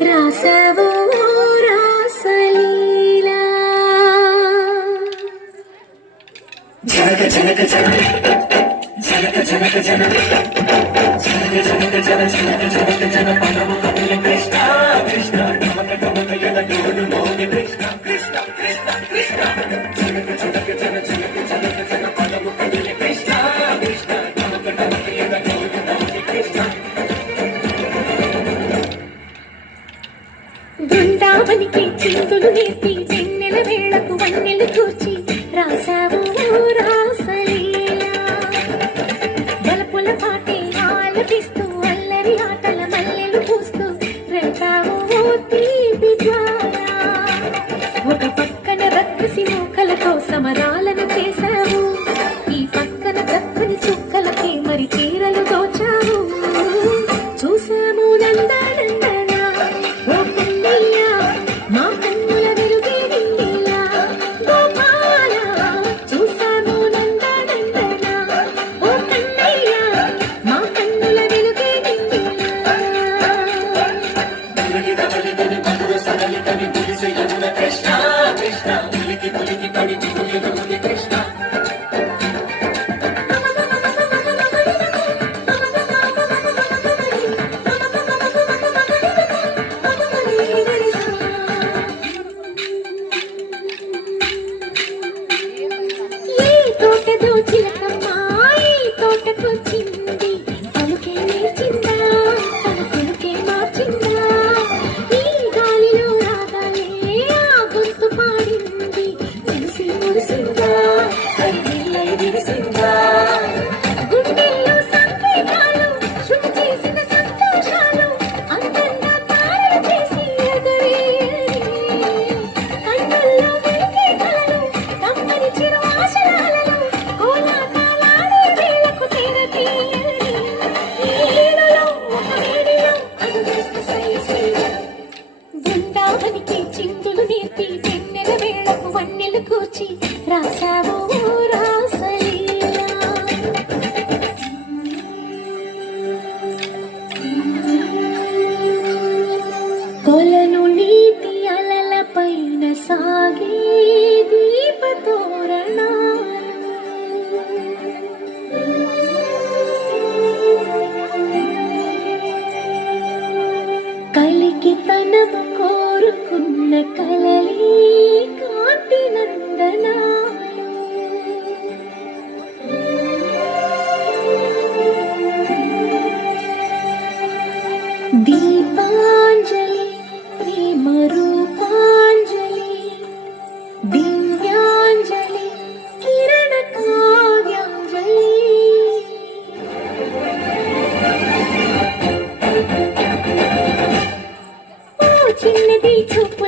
రాసవో రాసలీలా జనక జనక జనక జనక జనక జనక జనక జనక జన జనక జనక జన పదము కపిల కృష్ణ కృష్ణ నమక నమక యద గోడు మోగి కృష్ణ కృష్ణ కృష్ణ కృష్ణ జనక జనక జన జనక జనక జన పదము కపిల కృష్ణ కృష్ణ నమక నమక యద గోడు మోగి కృష్ణ బృందావనికి చిందులు నేర్పి వెన్నెల వేళకు వన్నెలు కూర్చి రాసావు రాసలీలా బలపుల పాటే ఆలపిస్తూ అల్లరి ఆటల మల్లెలు పూస్తూ రేపావు తీపి జ్వాల ఒక పక్కన రక్కసి మూకలతో సమరాలను చేశావు ఈ పక్కన చక్కని చుక్కలకి మరి చీరలు దోచావు చూసాము నందనందన చిందులు నేర్పి వెన్నెల వేళకు వన్నెలు కూర్చి రాసావు రాసలీలా కొలను నీటి అలల పైన సాగే దీపతోరణాలు కలికి తనము కోరుకున్న కలలే కాంతి నందనా దీపాంజలి ప్రేమ రూపాంజలి దివ్యాంజలి కిరణ కావ్యాంజలి చిన్నది చూపు